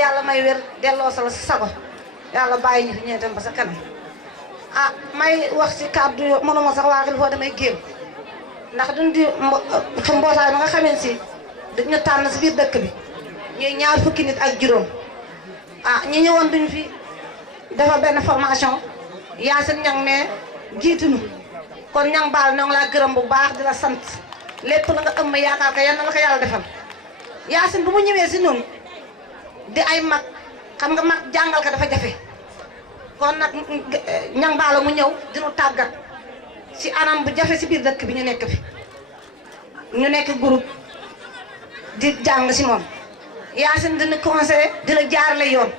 yàlla may wér delloo sa la si sago yàlla bàyyi ñu fi ñëwee tam ba sa kanam ah may wax si kàddu yo mënuma sax waaxil foo damay génn ndax duñ di fu mbootaay ma nga xamee si dañu tànn si biir dëkk bi ñuy ñaar fukki nit ak juróom ah ñi ñëwoon duñ fi dafa benn formation Yacine Niang mais jiituñu kon Niang Baal ñoo ngi laa gërëm bu baax di la sant lépp la nga ëmb yaakaar ko yal na la ko yàlla defal Yacine bu mu ñëwee si ñun di ay mag xam nga mag jàngal ko dafa jafe kon nag Niang Baal mu ñëw dinu tàggat si anam bu jafe si biir dëkk bi ñu nekk fi ñu nekk groupe di jàng si moom Yacine dina conseillé di la jaarale yoon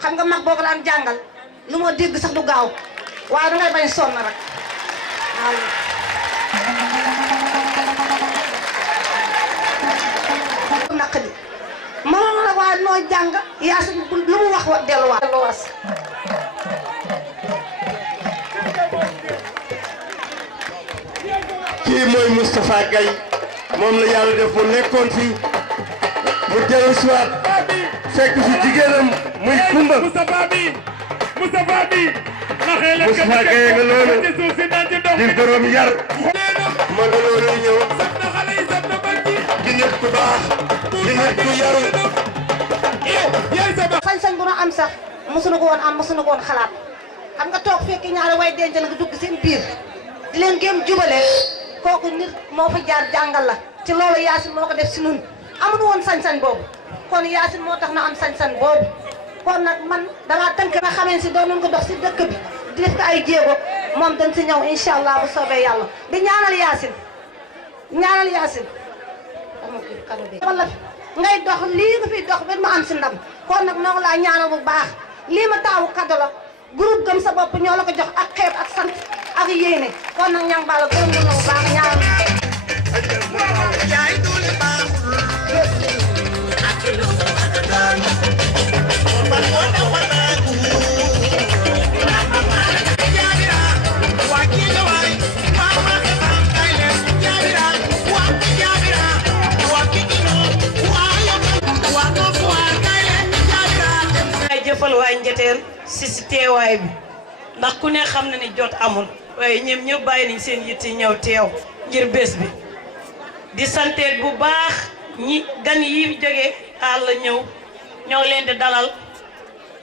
xam nga mag boo ko daan jàngal lu ma dégg sax du gaaw waaye dangay bañ sonn rek waaw. naq di mënoon la waaye noo jàng Yacine lu mu wax delluwaat. kii mooy Moustapha Gaye moom la yàlla def mu nekkoon fii mu dellu si waat fekk fi jigéenam muy Kumba Moustapha Gaye nga loolu di borom yar ma nga loolu ñëw di nit ku baax di nit ku yaru sañ-sañ bu nu am sax mosuñu ko woon am mosuñu ko woon xalaat xam nga toog fekk ñaari way denc nga dugg seen biir di leen gëm jubale kooku nit moo fa jaar jàngal la ci loolu Yacine moo ko def si nun amuñu woon sañ-sañ boobu kon Yacine moo tax na am sañ-sañ boobu kon nag man damaa tënk nga xamee si doon nañ ko dox si dëkk bi di def ko ay jéego moom dañ si ñëw incha allah bu soobee yàlla di ñaanal Yacine wala ngay dox lii nga fiy dox ba ma am si ndam kon nag noo laa ñaanal bu baax lii ma taawu kaddu la groupe gëm sa bopp ñoo la ko jox ak xeeb ak sant ak yéene kon nag Niang Baal gërëm na bu baax ñaanal jëfal waay Njeteen si teewaay bi ndax ku ne xam na ni jot amul waaye ñoom ñëpp bàyyi nañ seen yitte ñëw teew ngir bés bi di santeet bu baax ñi gan yi jóge àll ñëw ñoo ngi leen di dalal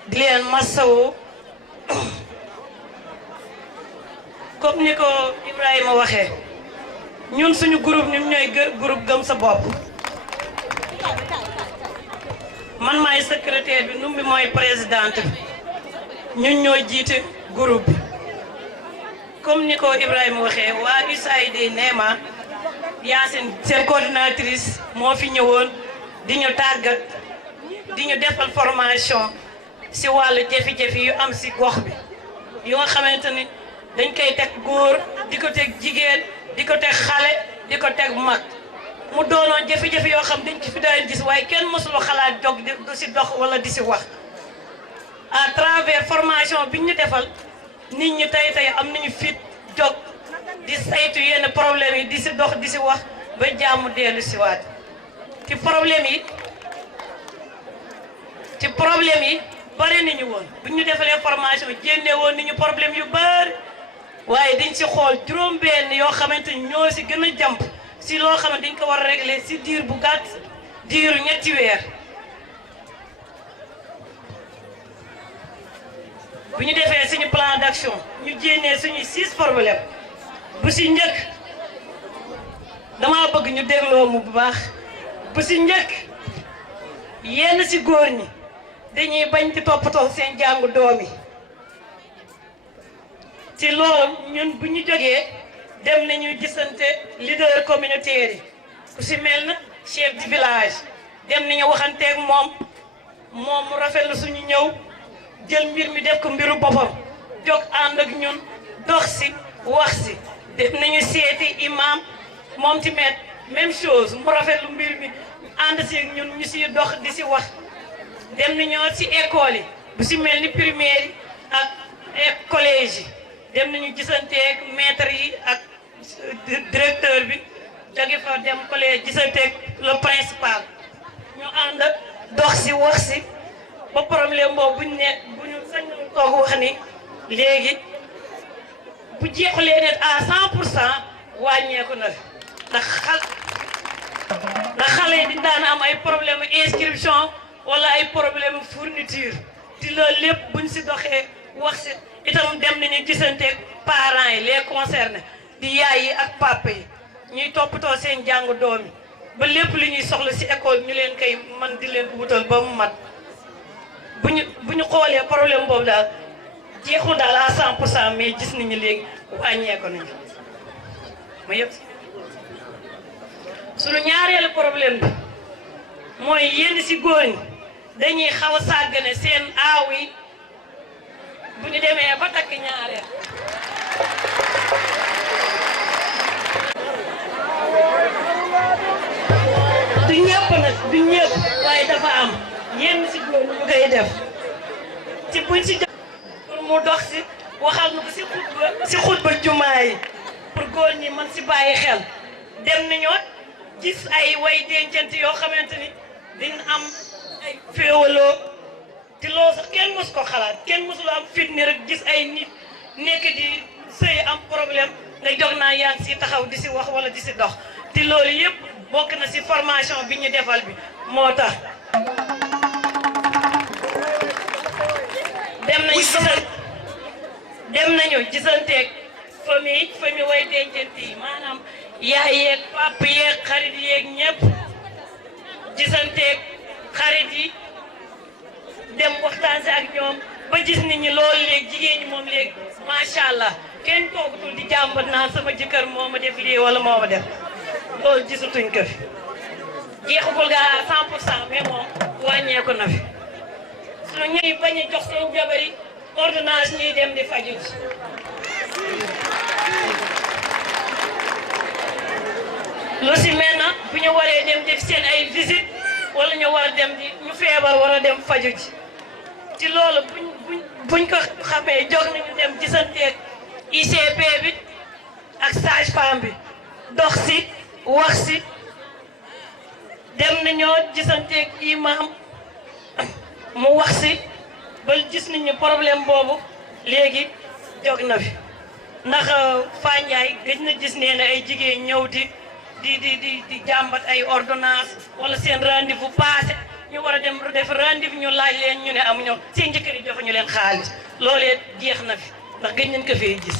di leen masawu comme ni ko Ibrahima waxee ñun suñu groupe ñun ñooy groupe gëm sa bopp man maay secrétaire bi Numbi mooy présidente bi ñun ñoo jiite groupe bi comme ni ko Ibrahima waxee waa USAID Neema Yacine seen coordinatrice moo fi ñëwoon di ñu tàggat di ñu defal formation si wàllu jafe-jafe yu am si gox bi yu nga xamante ni dañ koy teg góor di ko teg jigéen di ko teg xale di ko teg mag mu doonoon jafe-jafe yoo xam dañ ci fi daan gis waaye kenn mësul xalaat jog du si dox wala di si wax à travers formation bi ñu defal nit ñi tey am nañu fit jog di saytu yenn problème yi di si dox di si wax ba jàmm dellu si waat ci problème yi bari nañu woon bu ñu defalee formation jénne woon ni ñu problème yu bari waaye dañ si xool juróom-benn yoo xamante ni ñoo si gën a jàmp si loo xam ne dañ ko war a régler si diir bu gàtt diiru ñetti weer bu ñu defee suñu plan d'action ñu jénnee suñu 6 problèmes bu si njëkk dama bëgg ñu dégloo mu bu baax bu si njëkk yenn si góor ñi dañuy bañ di toppatoo seen jàngu doom yi ci loolu ñun bu ñu jógee dem nañu gisante leader communautaire yi ku si mel na chef du village dem nañu waxanteeg moom mu rafetlu suñu ñëw jël mbir mi def ko mbiru boppam jóg ànd ak ñun dox si wax si def nañu seeti imam moom tamit même chose mu rafetlu mbir mi ànd si ak ñun ñu siy dox di si wax dem nañoo si école yi bu si mel ni primaire yi ak collège yi dem nañu gisanteeg maître yi ak directeur bi jóge fa dem collège gisanteeg le principal ñu ànd dox si wax si ba problème boobu bu ñu sañ toog wax ni léegi bu jeexulee net à 100% wàññeeku na fi ndax xale yi di daan am ay problème inscription wala ay problème fourniture te loolu lépp buñ si doxee wax si itam dem nañu gisanteeg parents yi les concernés di yaay yi ak papa yi ñuy toppatoo seen jàngu doom yi ba lépp li ñuy soxla si école ñu leen koy man di leen wutal ba mu mat bu ñu xoolee problème boobu daal jeexul daal à 100% mais gis nañu léegi wàññeeku nañu ma yëpp suñu ñaareelu problème bi mooy yenn si góor ñi dañuy xaw a sàggane seen aaw yi bu ñu demee ba takk ñaareel du ñëpp nag du ñëpp waaye dafa am yenn si góor ñu koy def ci buñ si pour mu dox si waxal na ko si xutba jumaa yi pour góor ñi mën si bàyyi xel dem nañoo gis ay way dencante yoo xamante ni dina am ay féewaloo te loolu sax kenn mos ko xalaat kenn mosul am fit ni rek gis ay nit nekk di sëy am problème nga jóg naa yaa ngi si taxaw di si wax wala di si dox te loolu yëpp bokk na si formation bi ñu defal bi moo tax dem nañu gisanteeg famille way dencante yi maanaam yaay yeeg papa yeeg xarit yeeg ñëpp gisanteeg xarit yi dem waxtaan si ak ñoom ba gis nit ñi loolu léegi jigéen ñi moom léegi macha allah kenn toogatul di jàmbat naan sama jëkkër moo ma def lii wala moo ma def loolu gisatuñ ko fi jeexagul gaa 100% mais moom wàññeeku na fi suñu ñuy bañ a jox seen jabar yi ordonnance ñuy dem di faju ci lu si mel na bu ñu waree dem def seen ay visite wala ñu war a dem di ñu feebar war a dem faju ji ci loolu buñ ko xamee jóg nañu dem gisanteeg ICP bi ak sage-femme bi dox si wax si dem nañoo gisanteeg imam mu wax si ba gis nañu problème boobu léegi jóg na fi ndax Fandiaye gëj na gis nee na ay jigéen ñëw di jàmbat ay ordonnance wala seen rendez-vous passé ñu war a dem def rendez-vous ñu laaj leen ñu ne amuñu seen jëkkër yi joxuñu leen xaalis loolee jeex na fi ndax gëj nañ ko fee gis.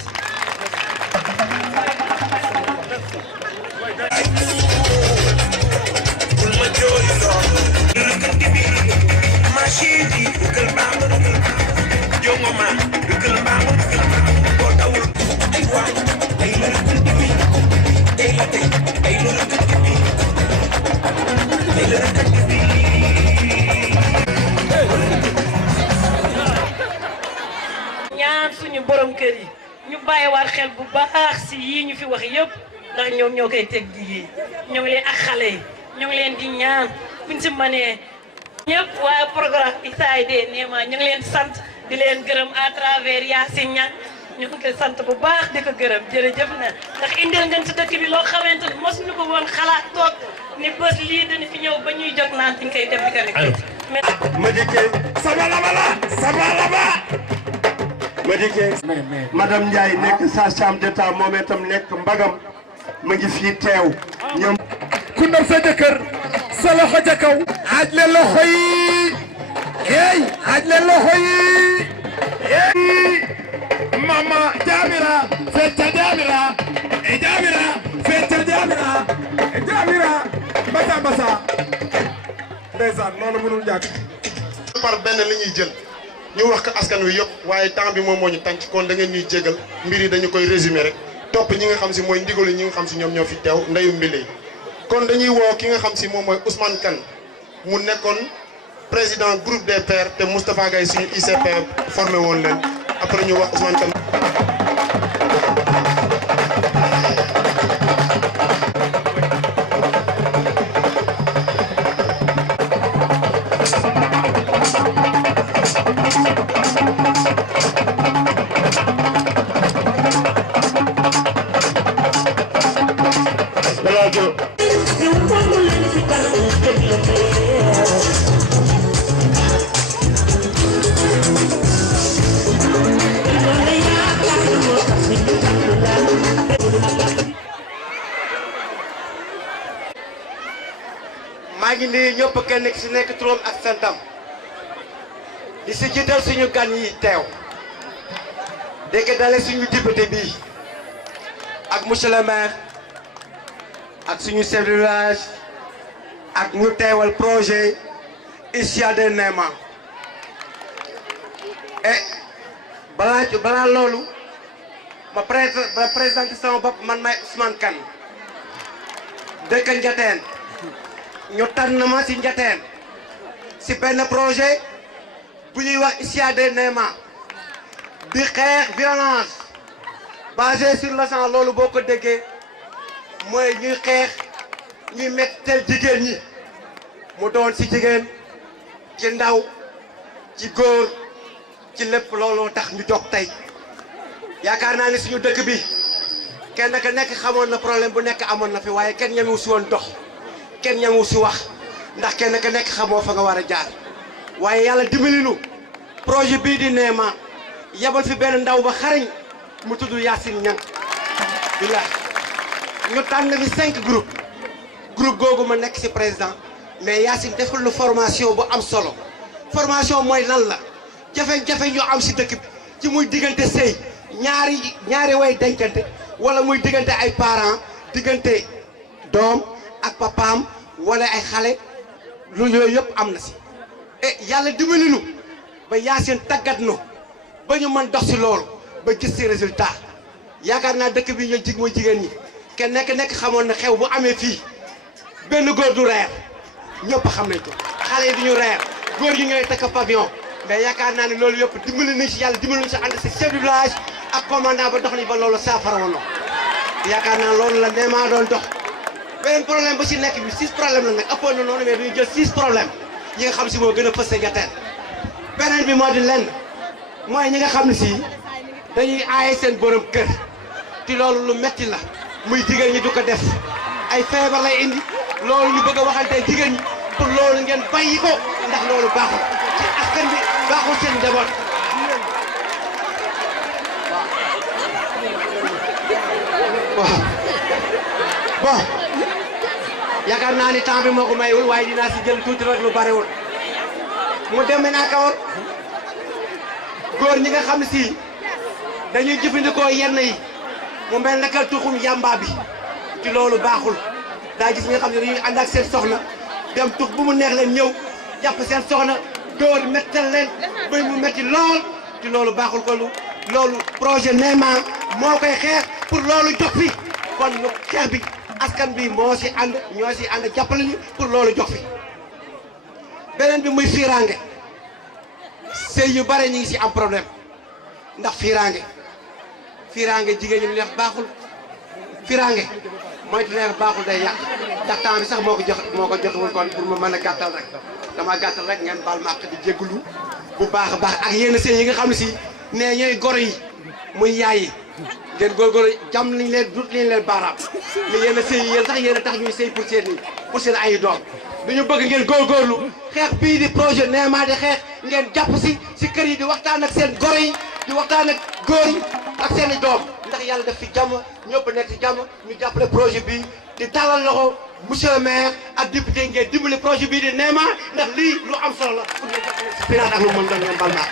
ñaan suñu borom kër yi ñu bàyyiwaat xel bu baax si yii ñu fi wax yëpp ndax ñoom ñoo koy teg jigéen ñoo ngi leen ak xale yi ñoo ngi leen di ñaan buñ si mënee ñëpp waaye programme USAID Nema ñu ngi leen sant di leen gërëm à travers Yacine Niang ñu ngi koy sant bu baax di ko gërëm jërëjëf na ndax indil ngeen si dëkk bi loo xamante ni mosuñu ko woon xalaat toog ni bés lii dañu fi ñëw ba ñuy jot naan dañ koy def di ko nekk. Madické sabalabala sabalaba Madické madame Ndiaye nekk sage-femme d'État moom itam nekk mbagam ma ngi fii teew ñoom ku ndam sa jëkkër sa loxo ca kaw aaj leen loxo yi ey aaj leen loxo yi ey mama Jamira fecca Jamira e Jamira fecca Jamira e Jamira basa basa ndeysaan loolu mënul ñàkk par benn li ñuy jël ñu wax ko askan wi yëpp waaye temps bi moom moo ñu tànc kon da ngeen ñuy jégal mbir yi dañu koy résumer rek topp ñi nga xam si mooy ndigalu ñi nga xam si ñoom ñoo fi teew ndeyu mbile yi kon dañuy woo ki nga xam si moom mooy Ousmane Kane mu nekkoon président groupe des pères te Moustapha Gaye suñu ICP formé woon leen après ñu wax Ousmane Kane. maa ngi nii ñëpp kenn ki si nekk turam ak santam di si jiital suñu gan yi teew dégg dale suñu député bii ak monsieur le maire ak suñu chef de village ak ñu teewal projet ISIA de Néma et balaa loolu ma présenté sama bopp man may Ousmane Kane dëkk Ndiaténe ñu tànn ma si Ndiaténe si benn projet bu ñuy wax ISIA de Néma di xeex violence basée sur le sang. loolu boo ko déggee mooy ñuy xeex ñuy mettel jigéen ñi mu doon si jigéen ci ndaw ci góor ci lépp looloo tax ñu jóg tey yaakaar naa ni suñu dëkk bi kenn ka nekk xamoon na problème bu nekk amoon na fi waaye kenn ñemewu si woon dox kenn ñemewu si wax ndax kenn ka nekk xamoo fa nga war a jaar waaye yàlla dimbali nu projet bii di Néma yebal fi benn ndaw ba xarañ mu tudd Yacine Niang billah ñu tànn fi 5 groupe googu ma nekk si président mais Yacine defal lu formation bu am solo formation mooy lan la jafe-jafe ñu am si dëkk bi ci muy diggante sëy ñaari way dencante wala muy diggante ay parents diggante doom ak papaam wala ay xale lu yooyu yëpp am na si et yàlla dimbali nu ba Yacine tàggat nu ba ñu mën dox si loolu ba gis si résultat yaakaar naa dëkk bi ñooy mooy jigéen ñi kenn nekk xamoon na xew bu amee fii benn góor du reer ñëpp xam nañ ko xale yi du ñu reer góor yi ñooy takk pavillon mais yaakaar naa ne loolu yëpp dimbali nañ si yàlla dimbali nañ si ànd si chef du village ak commandant ba dox nañ ba loolu saafara woon na yaakaar naa loolu la Néma doon dox beneen problème ba si nekk bi 6 problème la nag ëppoon na noonu mais duñu jël 6 problème yi nga xam si moo gën a fës sa Ndiaténe beneen bi moo di lenn mooy ñi nga xam ne si dañuy aaye seen borom kër ci loolu lu metti la muy jigéen ñi du ko def ay feebar lay indi loolu ñu bëgg a waxante jigéen ñi pour loolu ngeen bàyyi ko ndax loolu baaxul ci askan bi baaxul seen njaboot waaw bon yaakaar naa ni temps bi moo ko mayul waaye dinaa si jël tuuti rek lu bariwul mu demee naa kawar góor ñi nga xam ne si dañuy jëfandikoo yenn yi mu mel naka tuxum yamba bi ci loolu baaxul daa gis nga xam ne dañuy ànd ak seen soxna dem tux bu mu neex leen ñëw jàpp seen soxna dóor mettal leen bay mu metti lool ci loolu baaxul ko loolu projet Néma moo koy xeex pour loolu jox fi kon ñu xeex bi askan bi moo si ànd ñoo si ànd jàppale ñu pour loolu jox fi beneen bi muy fiiraange sëy yu bare ñu ngi si am problème ndax fiiraange jigéen ñi lu neex baaxul fiiraange mooy lu neex baaxul day yàq ndax temps bi sax moo ko joxewul kon pour ma mën a gàttal rek dama gàttal rek ngeen baal ma àq di jégalu bu baax a baax ak yenn sëy yi nga xam ne si nee ñooy goro yi muy yaay yi ngeen góorgóorlu jam liñ leen dut liñ leen baaraam mais yenn sëy yi yéen sax yéen a tax ñuy sëy pour seen ay doom duñu bëgg ngeen góorgóorlu xeex bii di projet Néma di xeex ngeen jàpp si kër yi di waxtaan ak seen goro yi di waxtaan ak góor yi ak seen i doom ndax yàlla def fi jàmm ñëpp nekk si jàmm ñu jàppale projet bi di talal loxo monsieur le maire ak député ngeen dimbali projet bii di Néma ndax lii lu am solo la pour ngeen jàppale si finance ak lu mën doon ngeen bal maa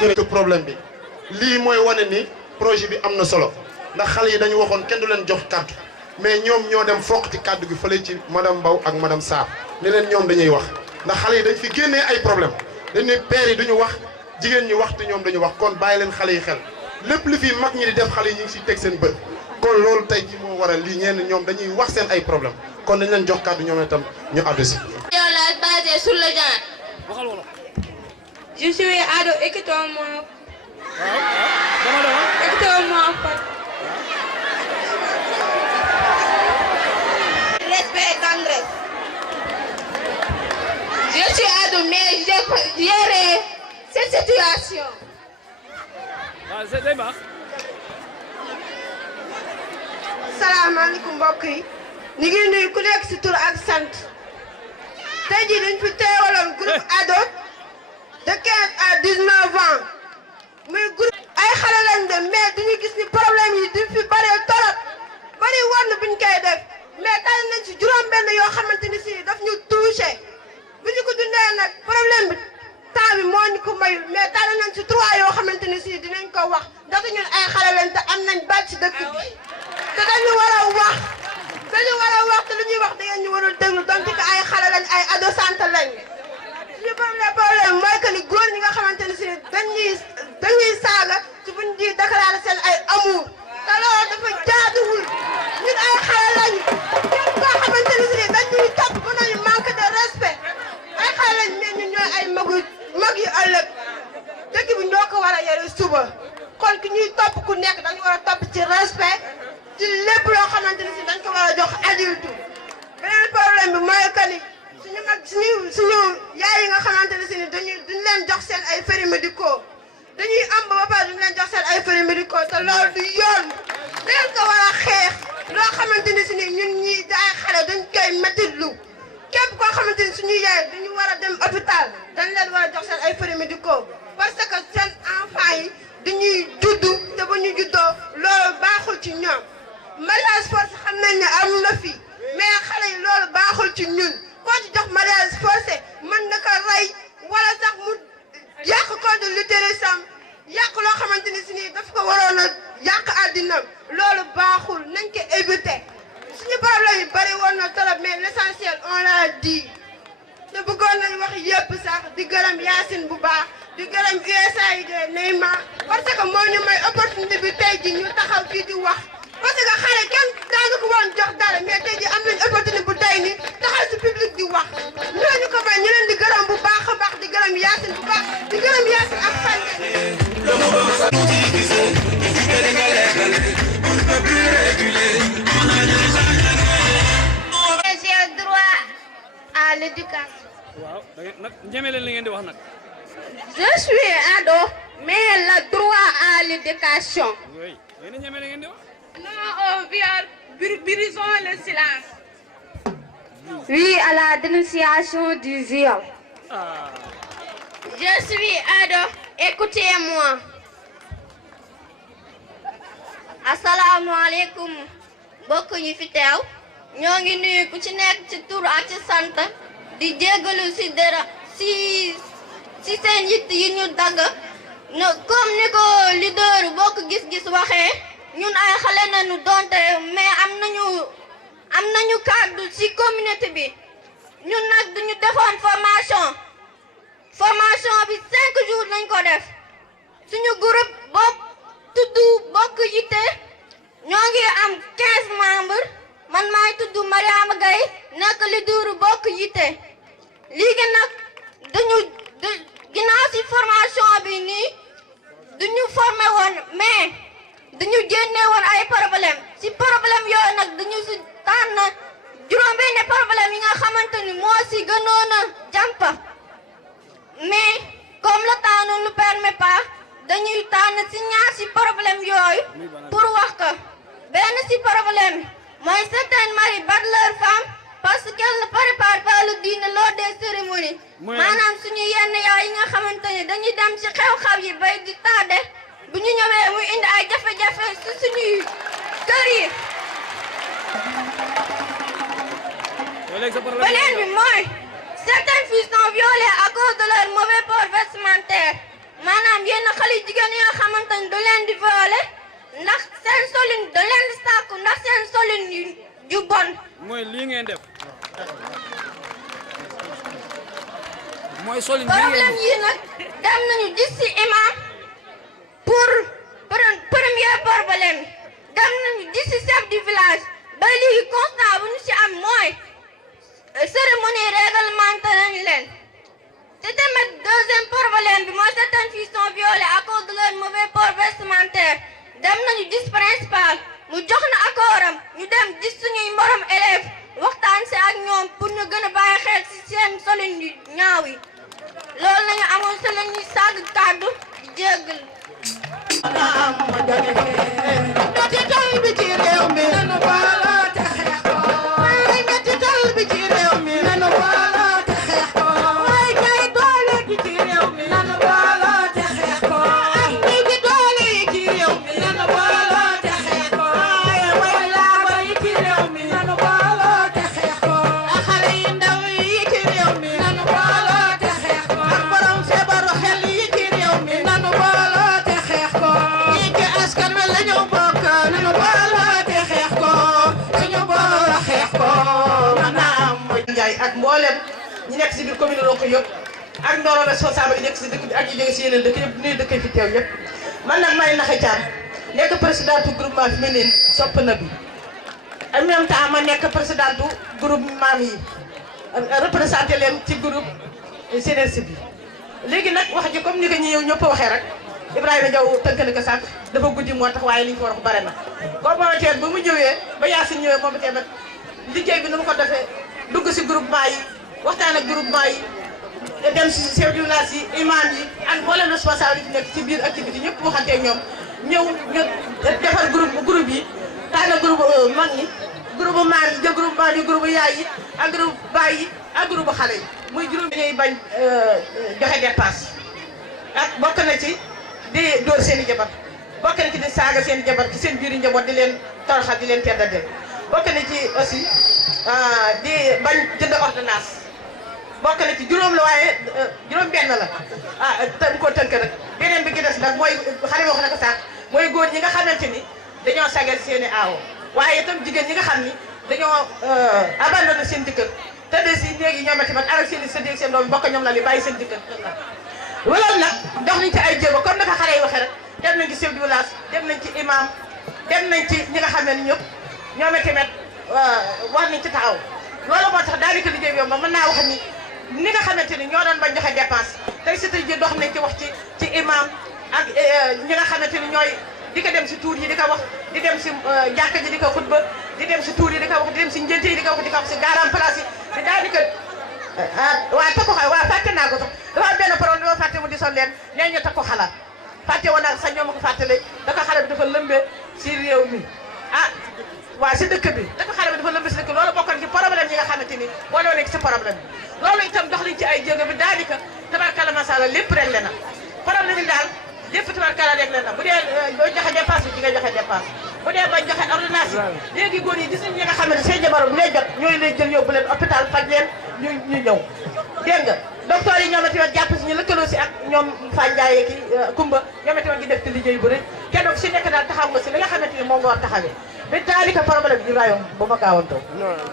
jërëjëf problème bi lii mooy wane ni projet bi am na solo ndax xale yi dañu waxoon kenn du leen jox kàddu mais ñoom ñoo dem foq ci kàddu gi fële ci madame Mbow ak madame Sarr ne leen ñoom dañuy wax ndax xale yi dañ fi génnee ay problème dañ ne père yi duñu wax jigéen ñi wax te ñoom dañu wax kon bàyyi leen xale yi xel lépp li fi mag ñi di def xale yi ñu ngi siy teg seen bët kon loolu tey ji moo waral lii ñenn ñoom dañuy wax seen ay problème kon dañ leen jox kàddu ñoom itam ñu àddu si. Violence basée sur le genre. Je suis ado écoute-moi. Écoute-moi. Respect et tendresse. situation. salaamaaleykum mbokk yi ñu ngi nuyu ku nekk ci tur ak sant tey jii dañ fi teewaloon groupe ado de 15 à 19 ans muy groupe ay xale lañ dem mais duñu gis ni problème yi di fi bëree torop bëri woon na buñ koy def mais tànn nañ ci juróom-benn yoo xamante ni si daf ñu touché bu ñu ko dundee nag problème bi temps bi moo ñu ko mayul mais tànn nañ ci 3 yoo xamante ni si dinañ ko wax ndaxte ñun ay xale lañ te am nañ baat ci dëkk bi. te dañu war a wax te lu ñuy wax da ngeen ñu warul déglu donte que ay xale lañ ay adolescent lañ suñu problème mooy que ni góor ñi nga xamante ni si dañuy saaga ci buñ di déclarer seen ay amour te loolu dafa jaaduwul ñun ay xale lañ képp koo xamante ni si dañuy topp ba nañu manque de respect ay xale lañ mais ñun ñooy ay mag yu ëllëg dëkk bi ñoo ko war a yore suba kon ki ñuy topp ku nekk dañu war a topp ci respect ci lépp loo xamante ni si dañ ko war a jox adulte beneen problème bi mooy que ni suñu yaay yi nga xamante ne si ni duñ leen jox seen ay frais médicaux dañuy am ba pare duñ leen jox seen ay frais médicaux te loolu du yoon leen ko war a xeex loo xamante ni si ni ñun ñii di ay xale dañ koy méttitlu képp koo xamante ni suñu yaay dañu war a dem hôpital dañ leen war a jox seen ay frais médicaux parce que seen enfant yi dañuy juddu te bu ñu juddoo loolu baaxul ci ñoom mariage forcé xam nañ ne am na fi mais xale yi loolu baaxul ci ñun koo ci jox mariage forcé mën na ko rey wala sax mu yàq code de l'utérus yàq loo xamante ni si nii daf ko waroon a yàq àddinam loolu baaxul nañ ko éviter suñu problème yi bari woon na trop mais l'essentiel on l'a dit te bëggoon nañ wax yëpp sax di gërëm Yacine bu baax di gërëm USAID Neymar parce que moo ñu may opportunité bi tey ji ñu taxaw fii di wax parce que xale kenn daanu ko woon jox dara mais tey ji am nañ opportunité bu tey ni taxaw si public di wax ñooñu ko may ñu leen di gërëm bu baax a baax di gërëm Yacine bu baax di gërëm Yacine ak Fane. J'ai droit à l'éducation. waaw da ngeen nag ñeme leen li ngeen di wax nag. Je suis ado mais le droit à l'éducation. oui yéen a ñeme li ngeen di wax. Non au viol, brisons le silence. Oui à la dénonciation du viol. ah. Je suis ado, écoutez-moi. Asalaamaaleykum mbokk ñu fi teew ñoo ngi nuyu ku ci nekk ci tur ak ci sant di jéggalu si seen yitt yi ñu dagg comme ni ko leader bokk gis-gis waxee ñun ay xale nañu donte mais am nañu kàddu ci communauté bi ñun nag duñu defoon formation bi 5 jours lañ ko def suñu groupe bokk yitte ñoo ngi am 15 membres man maay tudd Mariama Gaye nekk leader bokk yitte léegi nag ginnaaw ci formation bi nii duñu formé woon mais dañu génne woon ay problème ci problème yooyu nag dañu ci tànn juróom-benn problème yi nga xamante ni moo ci gënoon a jàmp mais comme le temps ne nous permet pas dañuy tànn ci ñaar ci problème yooyu pour wax ko benn ci problème mooy certains maris battent leurs femmes parce qu'elles ne préparent pas le dîner lors des cérémonies maanaam suñu yenn yaay yi nga xamante ni dañuy dem ci xew-xew yi bay di tardé bu ñu ñëwee muy indi ay jafe-jafe ci suñuy kër yi. beneen bi mooy certaines filles sont violées à cause de leur mauvais port vestimentaire maanaam yenn xale jigéen yi nga xamante ni da leen di violer ndax seen solin da leen di sàkku ndax seen solin yu bon. mooy lii ngeen def. mooy solin bi ngeen problème yi nag dem nañu gis ci imam pour premier problème dem nañu gis ci chef du village ba léegi constat bu ñu ci am mooy cérémonie réglementée nañu leen te tamit deuxième problème bi mooy certaines filles sont violées à cause de leur mauvais port vestimentaire dem nañu gis principal mu jox na accordam ñu dem gis suñuy morom élèves waxtaan ci ak ñoom pour ñu gën a bàyyi xel ci seen solin yu ñaaw yi loolu nañu amoon sa la ñuy sàgg kàddu di jéggal mettital bi ci réew mi nanu booloo te xeex ko waaye mettital bi ci réew mi nanu booloo te xeex ko waaye jaay doole gi ci réew mi nanu booloo te xeex ko ak néew gi doole yi ci réew mi nanu booloo te xeex ko waaye way laaba yi ci réew mi nanu booloo te xeex ko ak xale yi ndaw yi ci réew mi nanu booloo te xeex ko ak borom feebaru xel yi ci réew mi nanu booloo te xeex ko ñi ci askan wi la ñu bokk nanu booloo te xeex ko suñu booloo xeex ko maanaam mooy Ndiaye ak mboolem ñi nekk si biir commune Rosso yëpp ak ndoro responsable yi nekk si dëkk bi ak ñi jóge si yeneen dëkk yëpp nuyu dëkk fi teew yëpp man nag may Naxa Thiam nekk présidente groupement féminin sopp na bi en même temps ma nekk présidente groupe maam yi représenté leen ci groupe CNRC bi léegi nag wax ji comme ni ko ñi ñëpp waxee rek Ibrahima Diaw tënk na ko sànq dafa guddi moo tax waaye li ñu ko wax bare na coordinateur ba mu ñëwee ba Yacine ñëwee moom tamit liggéey bi nu mu ko defee dugg si groupement yi waxtaan ak groupement yi dem si chef de village yi imam yi ak mboolem responsable yi nekk ci biir activité ñëpp waxante ñoom ñëw ñu defar groupe yi tànn groupe mag ñi groupe maam yi jël groupe maam yi groupe yaay yi ak groupe baay yi ak groupe xale yi muy juróom ñuy bañ joxe dépense ak bokk na ci di dóor seen i jabar bokk na ci di saaga seen i jabar ci seen biir njaboot di leen toroxal di leen teddadeel bokk na ci aussi di bañ jënd ordonnance bokk na ci juróom la waaye juróom benn la tën koo tënk rek beneen bi ki des nag mooy xale wax na ko sànq mooy góor ñi nga xamante ni dañoo sagal seen i aawo waaye itam jigéen ñi nga xam ni dañoo abandonné seen jëkkër tëdd si néegi ñoom tamit avec seen i sëdéeg seen doom bokk ñoom la li bàyyi seen jëkkër loolu nag dox nañ ci ay jéego comme naka xale yi waxee rek dem nañ ci chef de village dem nañ ci imam dem nañ ci ñi nga xam ne ni ñëpp ñoom tamit war nañ ci taxaw loolu moo tax daanaka liggéey bi yow mën naa wax ni nga xamante ni ñoo doon bañ joxe dépense tey si tey ji dox nañ ci wax ci imam ak ñi nga xamante ni ñooy di ko dem si tuur yi di ko wax di dem si jàkka ji di ko xutba di dem si tuur yi di ko wax di dem si njënte yi di ko wax di ko wax si garan place yi te daanaka waaw takku xalaat waaw fàtte naa ko sax dafa am benn problème dama fàtte mu di sol leen nee ñu takku xalaat fàtte woon naa sax ñoo ma ko fàttale daka xale bi dafa lëmbee si réew mi waaw si dëkk bi daka xale bi dafa lëmbee si dëkk loolu bokkoon ci problème yi nga xamante ni booloo nekk si problème bi loolu itam dox nañ ci ay jéego bi daanaka tabarkalla masala lépp réglé na problème yi daal lépp tabarkalla réglé na bu dee boo joxe dépense bi ci nga joxe dépense bu dee bañ joxe ordonnance yi léegi góor yi gis nañ ñi nga xam ne seen jabar bu lay jot ñooy lay jël yóbbu leen hôpital faj leen ñu ñëw dégg nga docteur yi ñoom tamit jàpp si ñu lëkkaloo si ak ñoom Fane Ndiaye ki Kumba ñoom tamit ñu def ci liggéey bu rëy kenn ku si nekk daal taxaw nga si li nga xamante ni moom nga war taxawee ba daanaka problème bi rayon bu ma gaawantoo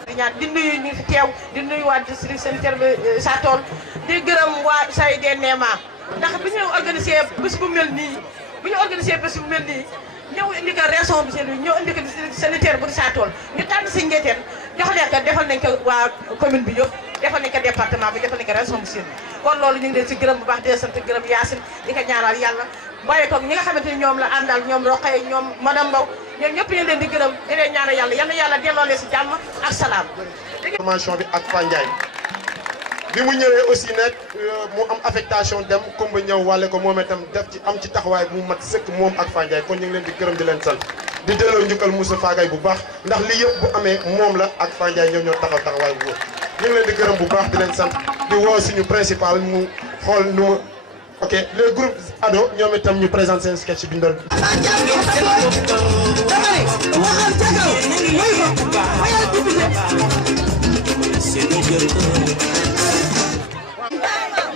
di ñaan di nuyu ñu fi teew di nuyu waa district sanitaire bi sa tool di gërëm waa USAID Nema ndax bi ñu organisé bés bu mel nii ñëw indi ko région bi seen ñëw indi ko sanitaire bu di saa tool ñu tànn si ngeeteen jox leen ko defal nañ ko waa commune bi yëpp defal nañ ko département bi defal nañ ko région bi seen kon loolu ñu ngi leen si gërëm bu baax di sant gërëm Yacine di ko ñaanal yàlla bàyyi ko ñi nga xamante ni ñoom la àndal ñoom Roqaye ñoom madame Mbow ñoom ñëpp ñu leen di gërëm di leen ñaanal yàlla yal na yàlla delloo leen si jàmm ak salaam. formation bi ak Fane Ndiaye bi mu ñëwee aussi nag mu am affectation dem Kumba ñëw wàlle ko moom itam def ci am ci taxawaay bu mat sëkk moom ak Fane Ndiaye kon ñu ngi leen di gërëm di leen sant di delloo njukkal Moussa Fagay bu baax ndax lii yëpp bu amee moom la ak Fane Ndiaye ñoom ñoo taxaw taxawaay bu wóor ñu ngi leen di gërëm bu baax di leen sant di woo suñu principal mu xool nu mu ok les groupes ado ñoom itam ñu présente seen sketch bi ñu doon.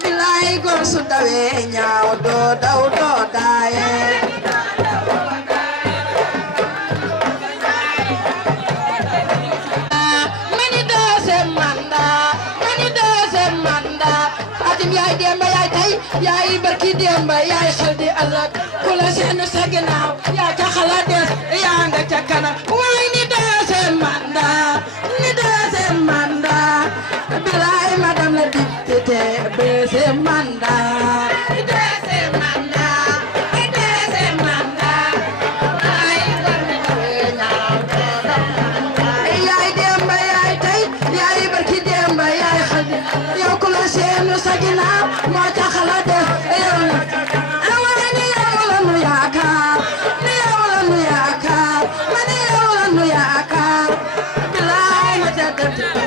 bilaay góor su dawee ñaaw doo daw doo daaye mani deuxième mandat Fatim yaay demba yaay tay yaay barki demba yaay xel di ëllëg ku la seen sa ginnaaw yaa ca xalaat des yaa nga ca kanam waay ni deuxième mandat bilaay madame la dictateur deuxième mandat yaay demba yaay tay yaay barki demba yaay xel di yow ku la seen sa ginnaaw moo ca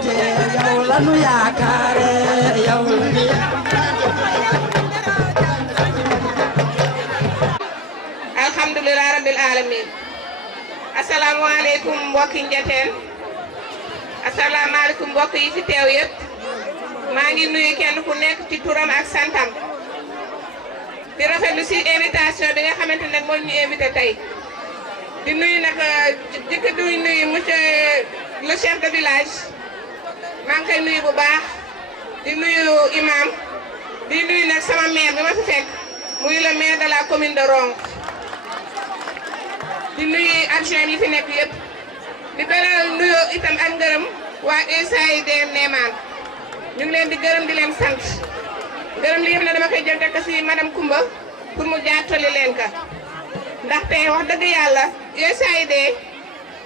te yow la nu yaakaare yow alhamdulilah rabbil alamin asalaamaaleykum mbokki Njateen asalaamaaleykum mbokk yi fi teew yëpp maa ngi nuyu kenn ku nekk ci turam ak santam di rafetlu si invitation bi nga xamante ne moo ñu invité tey di nuyu nag jëkk di nuyu monsieur le chef de village maa ngi koy nuyu bu baax di nuyu imam di nuyu nag sama maire bi ma fi fekk muy le maire de la commune de Ronk di nuyu adjoint yi fi nekk yëpp di beral nuyu itam ak ngërëm waa USAID Némane ñu ngi leen di gërëm di leen sant gërëm li yëpp ne dama koy jël teg si madame Koumba pour mu jaatali leen ka ndaxte wax dëgg yàlla USAID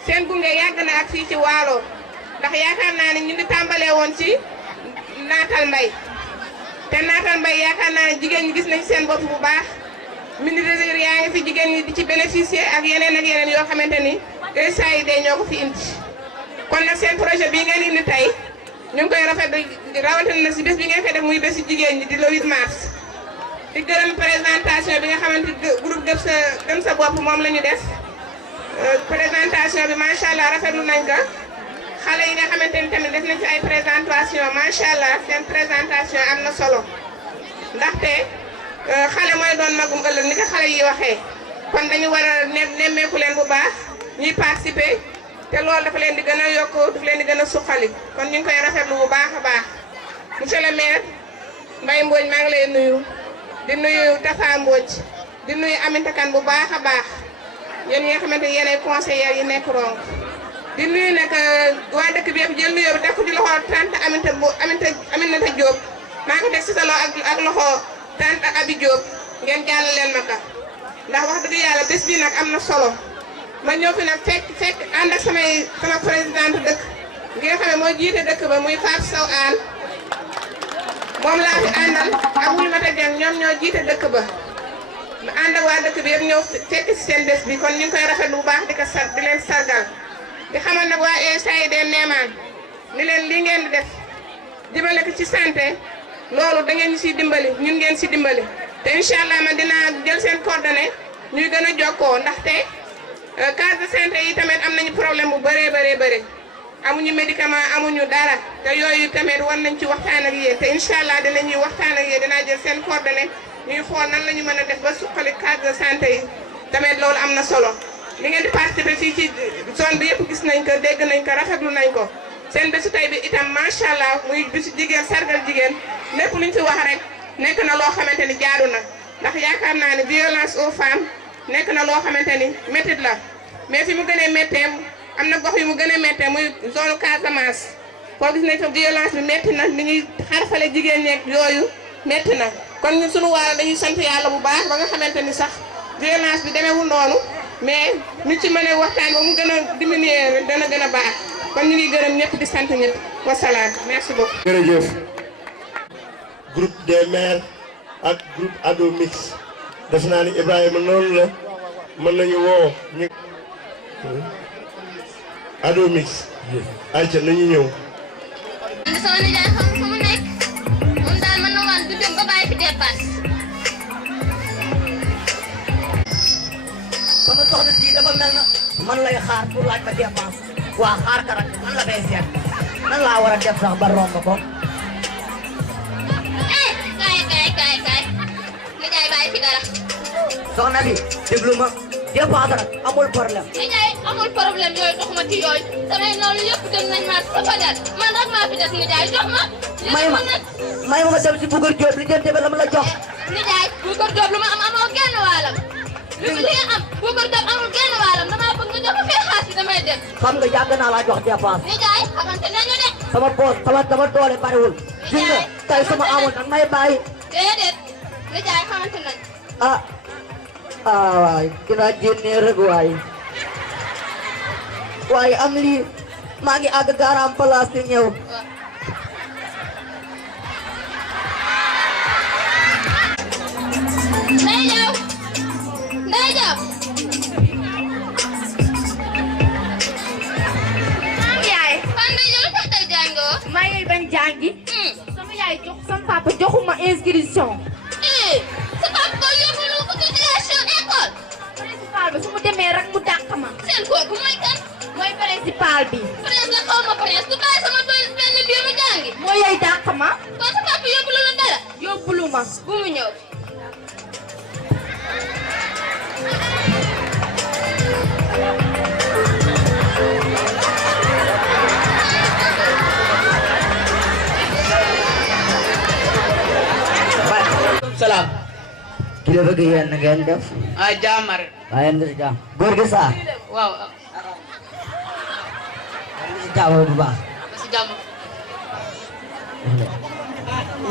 seen gunge yàgg na ak fii ci Waalo ndax yaakaar naa ne ñu ngi tàmbalee woon ci naatal mbay te naatal mbay yaakaar naa ne jigéen ñi gis nañ seen bopp bu baax ministère yaa ngi fi jigéen ñi di ci bénéficier ak yeneen yoo xamante ni USAID ñoo ko fi indi kon nag seen projet bii ngeen indi tey ñu ngi koy rafetlu rawatina na si bés bi ngeen koy def muy bési jigéen ñi di le 8 mars di gërëm présentation bi nga xamante groupe gëm sa bopp moom la ñu def présentation bi macha allah rafetlu nañ ko xale yi nga xamante ni tamit def nañ ci ay présentation macha allah seen présentation am na solo ndaxte xale mooy doon magum ëllëg ni ko xale yi waxee kon dañu war a nemmeeku leen bu baax ñuy participer te loolu dafa leen di gën a yokk dafa leen di gën a suqali kon ñu ngi koy rafetlu bu baax a baax monsieur le maire Mbaye Mbodj maa ngi lay nuyu di nuyu Tafa Mbodj di nuyu Aminata Kane bu baax a baax yéen ñi nga xamante ni yéenay conseillers yi nekk Ronk di nuyu nag waa dëkk bi yëpp jël nuyoo bi def ko ci loxo tante Aminata Diop maa ngi teg si sa loxo ak loxo tante Abi Diop ngeen jàll leen ma ka ndax wax dëgg yàlla bés bi nag am na solo ma ñëw fi nag fekk ànd ak sama présidente dëkk gi nga xam ne moo jiite dëkk ba muy Fatou Sow Anne moom laa fi àndal ak wuy mata jeng ñoom ñoo jiite dëkk ba mu ànd ak waa dëkk bi yëpp ñëw fekk si seen bés bi kon ñu ngi koy rafetlu bu baax di leen sargal di xamal nag waa USAID Némane ni leen li ngeen di def dimbale ko ci santé loolu da ngeen ñu siy dimbali ñun ngeen si dimbali te incha allah man dinaa jël seen coordonnée ñuy gën a jokkoo ndaxte case de santé yi tamit am nañu problème bu bëree amuñu médicament amuñu dara te yooyu tamit war nañ ci waxtaan ak yéen te incha allah dinañuy waxtaan ak yéen dinaa jël seen coordonnée ñuy xool nan la ñu mën a def ba suqali case de santé yi tamit loolu am na solo li ngeen di participer fii ci zone bi yëpp gis nañ ko dégg nañ ko rafetlu nañ ko seen bésu tey bi itam macha allah muy bésu jigéen sargal jigéen lépp luñ fi wax rek nekk na loo xamante ni jaadu na ndax yaakaar naa ne violence aux femmes nekk na loo xamante ni métit la mais fi mu gënee méttee am na gox yu mu gën a méttee muy zone Casamance foo gis nañ fa violence bi métti na ni ñuy xarfale jigéen ñeeg yooyu métti na kon ñun sunu waara dañuy sant yàlla bu baax ba nga xamante ni sax violence bi demeewul noonu mais ñu ci mën a waxtaan ba mu gën a diminuer dana gën a baax kon ñu ngi gërëm ñëpp di sant ñëpp wasalaam merci beaucoup. jërëjëf groupe des maires ak groupe ado mix def naa ni Ibrahima noonu la mën nañu woo ñu ado mix ayca nañu ñëw. sama nijaay xam fu mu nekk moom daal mën na waan du dem ba bàyyi fi dépasse. sama soxna si dafa mel na man lay xaar pour laaj ma dépense waa xaar ka rek man la bay seet nan laa war a def sax ba romb ko. kaay nijaay bàyyi fi dara. soxna bi déglu ma dépense rek amul problème. nijaay amul problème yooyu dox ma ci yooyu samay noonu yëpp dem nañ ma sa fajar man rek maa fi des nijaay jox ma. may ma dem si Bougar Diop li jënte ba la ma la jox. nijaay Bougar Diop lu ma am amoo genn waalam. li nga am Bougar Diop amul genn waalam damaa bëgg nga jox ma fee xaas bi damay dem. xam nga yàgg naa laa jox dépense. nijaay xamante nañu de. sama poos sama doole bariwul. gis nga tey sama amoon nag may bàyyi. déedéet nijaay xamante nañ. waay dinaa génnee rek waaye am lii maa ngi àgg garam place te ñëw. Ndeye Diop. yaay. fan Ndeye Diop lu tax tey jàngoo. jàngi. sama yaay jox sama papa joxuma inscription. sa papa ko yóbbu lu ko matriculation école. principal bi su mu demee rek mu dàq ma. seen kooku mooy kan. mooy principal bi. prince la xaw ma prince du bàyyi sama benn biir mu jàngi. mooy yay dàq ma. kon sa papa yóbbu lu la dara. yóbbu lu ma bu mu ñëw. salaam. kilifa gi yéen na ngeen def. ah jaamar. waaye nga si jàmm. góor gi saa. waaw. nga si jàmm bu baax. si jàmm.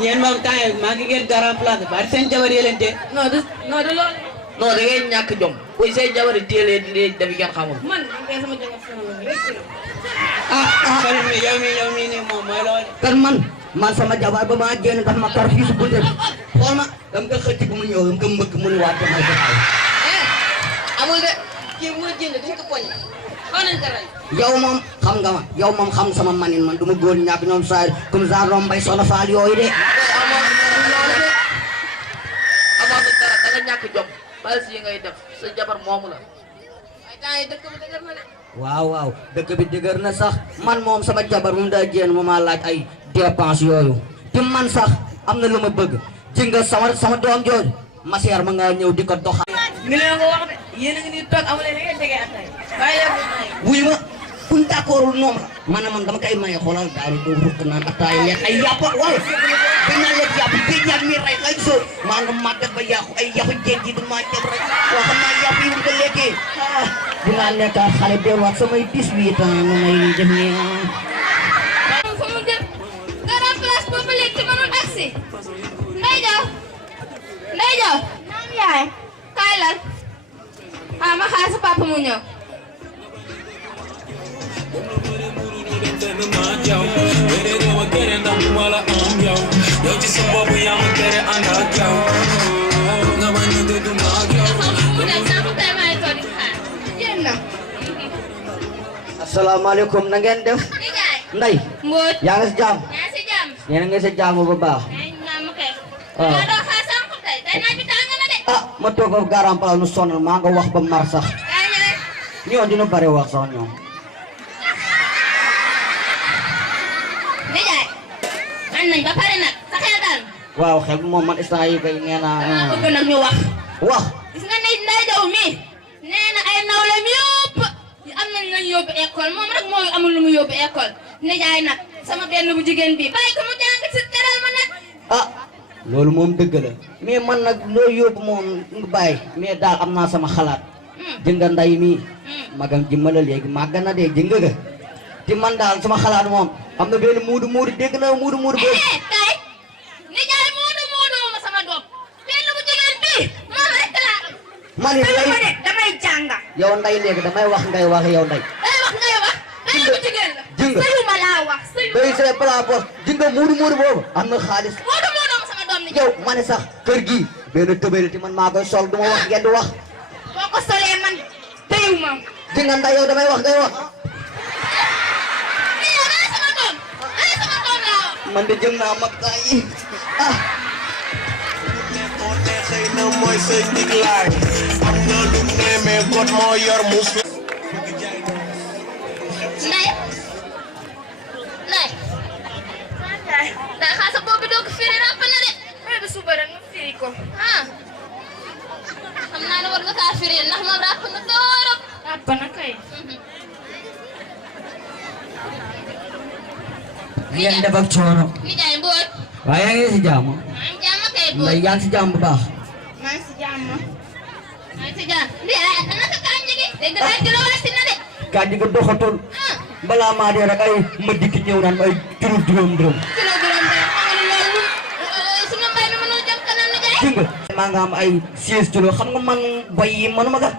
yéen moom temps yii maa ngi ngeen grand place bari seen jabar yi leen tee. non du loolu. non da ngeen ñàkk jom. kuy seen jabar yi téelee di def ngeen xamul. man ngay sama jabar yow mi nii moom mooy loolu. kan man sama jabar ba ma génn daf ma kar fii si bunte bi xool ma dama ko xëcc bu mu ñëw dama ko mbëkk mu ne waat damay def amul de kii bu ma génn dañ ko poñe xaw nañ ko rey. yow moom xam nga ma yow moom xam sama manin man du ma góor ñàkk ñoom saa comme ça rombay soxna faal yooyu de. amoon na dara da nga ñàkk jom bal si yi ngay def sa jabar moomu la. waaye temps yi dëkk bi dëgër na de. waaw dëkk bi dëgër na sax man moom sama jabar moom daa génn mu ma laaj ay dépense yooyu te man sax am na lu ma bëgg ji nga sama doom jooju ma seer ma nga ñëw di ko doxal. ngi leen ko wax de yéen a ngi nii toog amu leen ngeen déggee attay waaye yow wuy ma buñ d'accordul noonu la man dama koy maye xoolal daal di rukk naan attaay lekk ay yàpp wala dañ naan lekk yàpp géej yàpp mi rey ay soo maa nga màggat ba yàqu ay yàqu géej gi du maa jëm rek waa xam naa yàpp yi bu ko lekkee dinaa nekk xale delluwaat samay 18 ans nu may def nii fu mu dem grand place boobu léegi te mënul agsi. Ndey Jaw naam yaay kaay lal ma xaar sa papa mu ñëw. asalaamaaleykum na ngeen def. Ndey. Mbodj. yaa ngi si jàmm. yaa si jàmm. yéen a ngi si jàmm bu baax. waaw. doo xaar sànq tey tey naaj bi tàng na de. ma toog foofu garam pala nu sonal maa nga wax ba mar sax. ñoo dina bare wax sax ñoom. Nijaay. man nañ ba pare nag sa xel daal. waaw xel moom man instant yi kay nee naa. bëgg nag ñu wax. wax. gis nga Ndey Jaw mi nee na ay nawleem yëpp am nañ lañ yóbbu école moom rek moo amul lu mu yóbbu école. Nijaay nag sama benn bu jigéen bi bàyyi ko mu jàng si teral ma nag. loolu moom dëgg la mais man nag loo yóbbu moom nga bàyyi mais daal am naa sama xalaat jënga nday mi magam jëmma la léegi màgg na de jënga ga te man daal sama xalaat moom am na benn muudu dégg na muudu boobu kay Nijaay muudu ma sama doom benn bu jigéen bi moom rek laa am. man it de damay jànga. yow nday léegi damay wax ngay wax yow nday ngay wax benn bu jigéen la. jënga sëyuma laa wax day see plapos jënga muudu boobu am na xaalis muudu ma sama doom ni yow ma ne sax kër gi benn tëbëri ti man maa koy sol du ma wax ngeen di wax boo ko solee man tëyuma. jënga nday yow damay wax ngay wax man de jëm naa mag kaa yi xëy na mooy sa njiglaay am na lu nemee got moo yor mus Ndey day xaar sa bopp bi doo ko firi ràpp na de. xëy na suba rek nga firi ko. xam naa ne war nga kaa firi ndax moom ràpp na torop. ràpp na kay. ngeen def ak coono. Nijaay Mbodj. waaye yaa ngi si jàmm. maa ngi jàmm kay Mbodj. Ndey yaa ngi si jàmm bu baax. maa ngi si jàmm. maa ngi si jàmm. Ndey naka kànja gi. dégg naa ci loolu si na de. kànja gi doxatul. balaa maa dee rek ay ma dikk ñëw naan ay juróom dërëm. suñu mbay mi mënul jëm kanam Nijaay. dégg nga maa nga am ay 16 kilos xam nga man boy yi manuma ga